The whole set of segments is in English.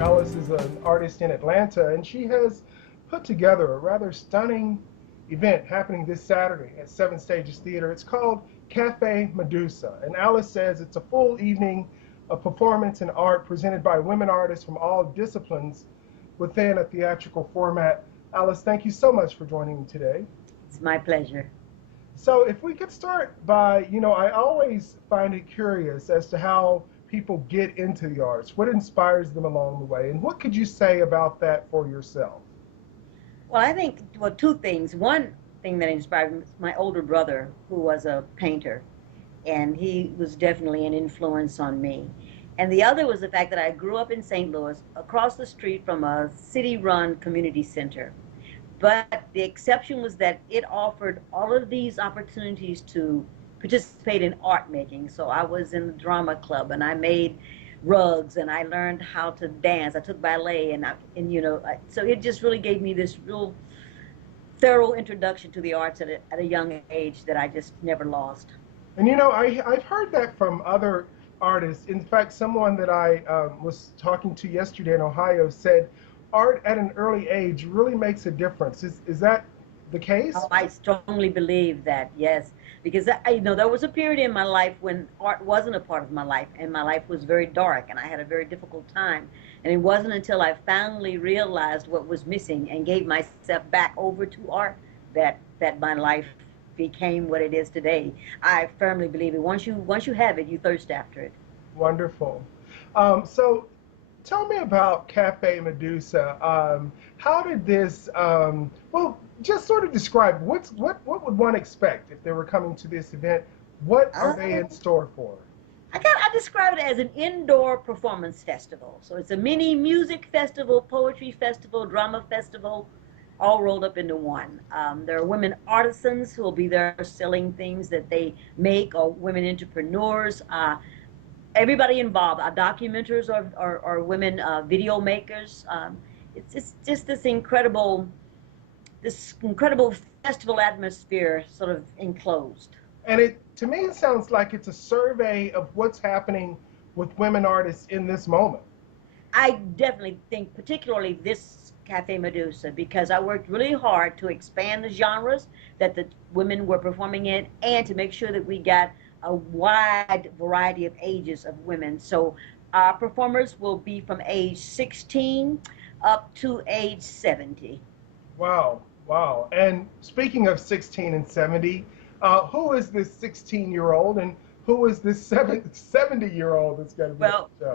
Alice is an artist in Atlanta, and she has put together a rather stunning event happening this Saturday at Seven Stages Theater. It's called Cafe Medusa, and Alice says it's a full evening of performance and art presented by women artists from all disciplines within a theatrical format. Alice, thank you so much for joining me today. It's my pleasure. So, if we could start by, I always find it curious as to how people get into the arts, what inspires them along the way, and what could you say about that for yourself? Well, I think, well, two things. One thing that inspired me was my older brother, who was a painter, and he was definitely an influence on me. And the other was the fact that I grew up in St. Louis, across the street from a city run community center. But the exception was that it offered all of these opportunities to participate in art making. So I was in the drama club and I made rugs and I learned how to dance. I took ballet so it just really gave me this real thorough introduction to the arts at a young age that I just never lost. And I've heard that from other artists. In fact, someone that I was talking to yesterday in Ohio said art at an early age really makes a difference. Is that the Oh, case? I strongly believe that, yes, because there was a period in my life when art wasn't a part of my life, and my life was very dark, and I had a very difficult time. And it wasn't until I finally realized what was missing and gave myself back over to art that my life became what it is today. I firmly believe it. Once you have it, you thirst after it. Wonderful. So tell me about Cafe Medusa. How did this, well, just sort of describe what would one expect if they were coming to this event? What are they in store for? I describe it as an indoor performance festival. So it's a mini music festival, poetry festival, drama festival, all rolled up into one. There are women artisans who will be there selling things that they make, or women entrepreneurs. Everybody involved, documenters or women video makers. It's just this incredible festival atmosphere, sort of enclosed. And it to me it sounds like it's a survey of what's happening with women artists in this moment. I definitely think, particularly this Cafe Medusa, because I worked really hard to expand the genres that the women were performing in and to make sure that we got a wide variety of ages of women. So our performers will be from age 16 up to age 70. Wow, wow. And speaking of 16 and 70, who is this 16-year-old and who is this 70-year-old that's going to be at Well, the show?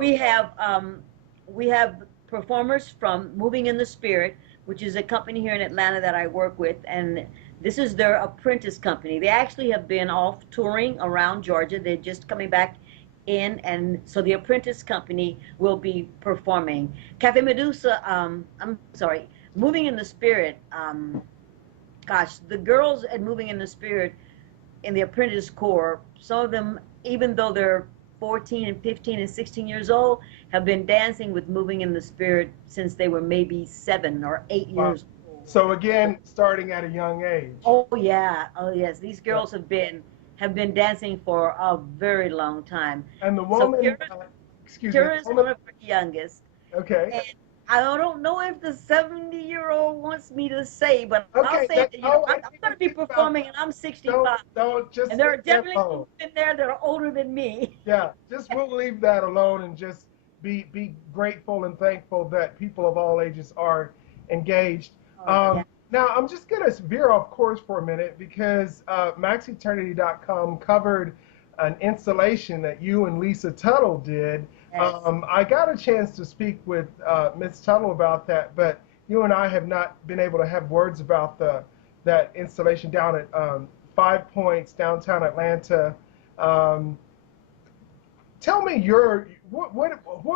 we have performers from Moving in the Spirit, which is a company here in Atlanta that I work with, and this is their apprentice company. They actually have been off touring around Georgia. They're just coming back in, and so the apprentice company will be performing. Cafe Medusa, I'm sorry, Moving in the Spirit. Gosh, the girls at Moving in the Spirit in the apprentice corps, some of them, even though they're 14 and 15 and 16 years old, have been dancing with Moving in the Spirit since they were maybe 7 or 8 Wow. years old. So So, again, starting at a young age. oh yeah, oh yes, these Yeah. girls have been dancing for a very long time. And the So woman, excuse me, Kira is the one woman, of our youngest, okay, and I don't know if the 70-year-old wants me to say, but I'll okay, say that, that oh, I I'm need going to to be think about performing, and that. I'm Don't, 65. don't, And just there are leave that definitely alone. women there that are older than me. Yeah, just we'll leave that alone and just be grateful and thankful that people of all ages are engaged. Oh, yeah. Now I'm just gonna veer off course for a minute because MaxEternity.com covered an installation that you and Lisa Tuttle did. Yes. I got a chance to speak with Ms. Tuttle about that, but you and I have not been able to have words about the that installation down at Five Points downtown Atlanta. Um, Tell me your what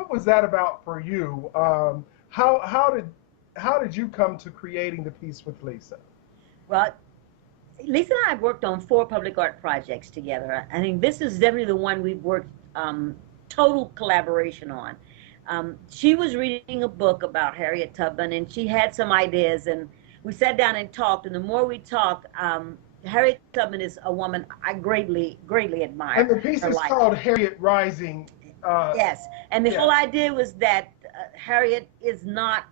was that about for you? How did you come to creating the piece with Lisa? Well, Lisa and I have worked on 4 public art projects together. I think this is definitely the one we've worked total collaboration on. She was reading a book about Harriet Tubman, and she had some ideas, and we sat down and talked. And the more we talked, Harriet Tubman is a woman I greatly, greatly And admire the piece her is life. called Harriet Rising. Uh, Yes, and the yeah, whole idea was that Harriet is not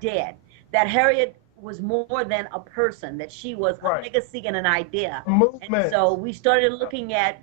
dead. That Harriet was more than a person, that she was a Right. legacy and an idea. A And so movement. we started looking at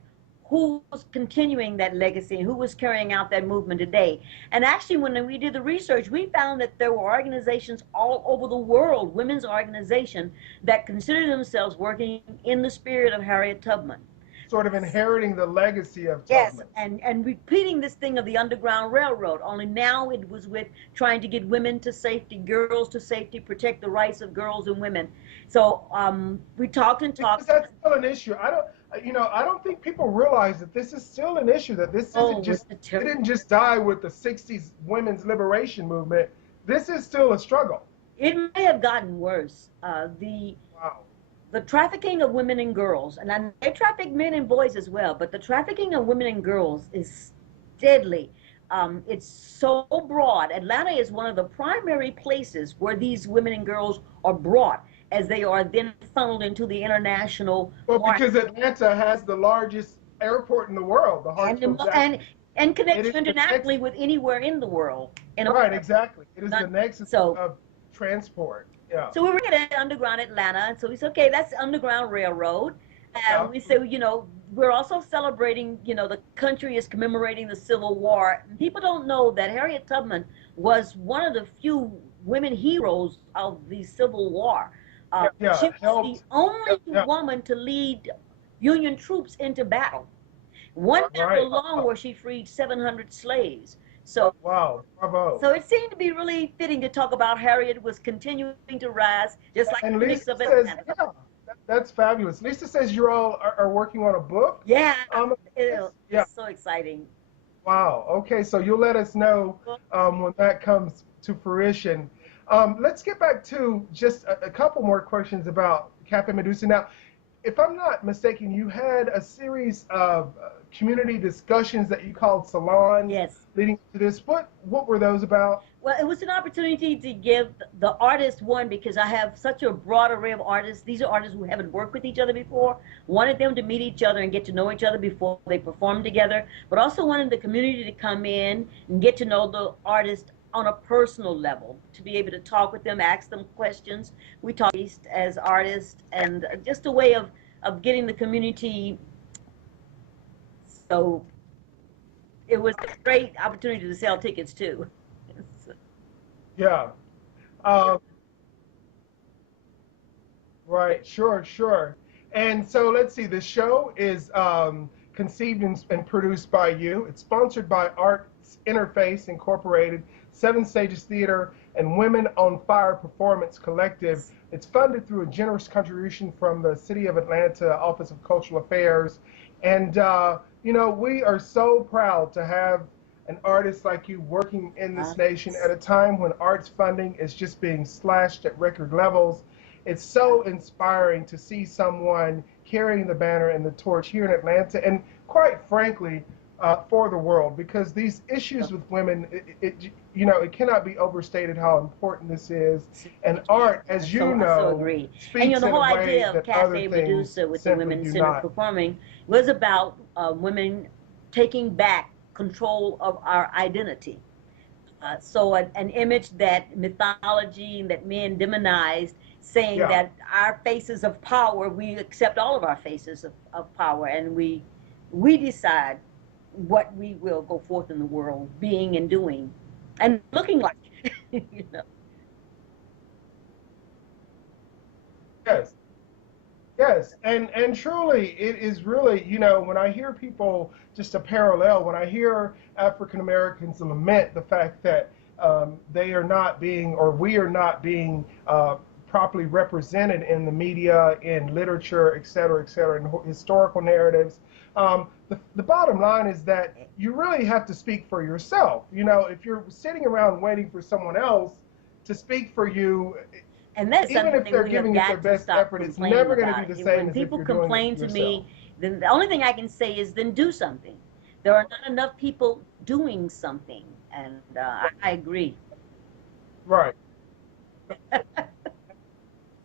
who was continuing that legacy and who was carrying out that movement today. And actually, when we did the research, we found that there were organizations all over the world, women's organizations, that consider themselves working in the spirit of Harriet Tubman. Sort of inheriting the legacy of Yes, Tubman. and repeating this thing of the Underground Railroad, only now it was with trying to get women to safety, girls to safety, protect the rights of girls and women. So we talked and Because talked. that's still an issue. I don't think people realize that this is still an issue. That this isn't Oh, just, it didn't just die with the '60s women's liberation movement. This is still a struggle. it may have gotten worse. Wow. The trafficking of women and girls, and they traffic men and boys as well, but the trafficking of women and girls is deadly. It's so broad. Atlanta is one of the primary places where these women and girls are brought, as they are then funneled into the international Well, market. because Atlanta has the largest airport in the world, the and Hartsfield and Jackson. and It connects is you the next, internationally with anywhere in the world. In right, America. exactly. It is the Not, nexus so of transport. Yeah. So we were at Underground Atlanta, and so we said, okay, that's the Underground Railroad. And Yeah. we said, we're also celebrating, the country is commemorating the Civil War. People don't know that Harriet Tubman was one of the few women heroes of the Civil War. Yeah. She Yeah. was the Helped. only Yeah. woman to lead Union troops into battle. One battle Right. alone where she freed 700 slaves. So Wow. Bravo. so it seemed to be really fitting to talk about Harriet was continuing to rise, just like And Phoenix Lisa of says, Atlanta. yeah, that's fabulous. Lisa says you all are working on a book. Yeah, Yes? Yeah. it's so exciting. Wow. Okay. So you'll let us know when that comes to fruition. Let's get back to just a couple more questions about Cafe Medusa. Now, if I'm not mistaken, you had a series of community discussions that you called salons Yes. leading to this. What were those about? Well, it was an opportunity to give the artists one, because I have such a broad array of artists. These are artists who haven't worked with each other before. Wanted them to meet each other and get to know each other before they perform together, but also wanted the community to come in and get to know the artist on a personal level, to be able to talk with them, ask them questions. We talk as artists, and just a way of getting the community. So it was a great opportunity to sell tickets too. Yeah. Um, right. Sure. Sure. And so let's see. The show is conceived and produced by you. It's sponsored by Arts Interface Incorporated, Seven Stages Theater, and Women on Fire Performance Collective. It's funded through a generous contribution from the City of Atlanta Office of Cultural Affairs. And, we are so proud to have an artist like you working in this nation at a time when arts funding is just being slashed at record levels. It's so inspiring to see someone carrying the banner and the torch here in Atlanta, and quite frankly, for the world, because these issues with women, it cannot be overstated how important this is. And art, as you I so know, agree. And speaks the in whole a way idea of that other Cafe things Medusa with the simply Women's do Center not. performing was about women taking back control of our identity. So an image that mythology that men demonized, saying Yeah. that our faces of power, we accept all of our faces of power, and we decide what we will go forth in the world being and doing and looking like. you know. Yes. Yes, and truly, it is really, when I hear people, just a parallel, when I hear African Americans lament the fact that they are not being, or we are not being properly represented in the media, in literature, et cetera, in historical narratives. The bottom line is that you really have to speak for yourself. If you're sitting around waiting for someone else to speak for you, And that's even if something they're we have giving it their got to best stop effort, it's complaining never going to about. be the When same as if people you're doing it complain to yourself. me, then the only thing I can say is then do something. There are not enough people doing something, and I agree. Right,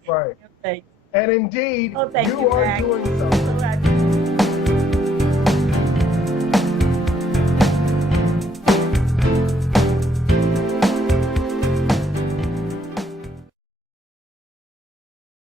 right. Thanks. And indeed, Oh, thank you, you are Max. doing so.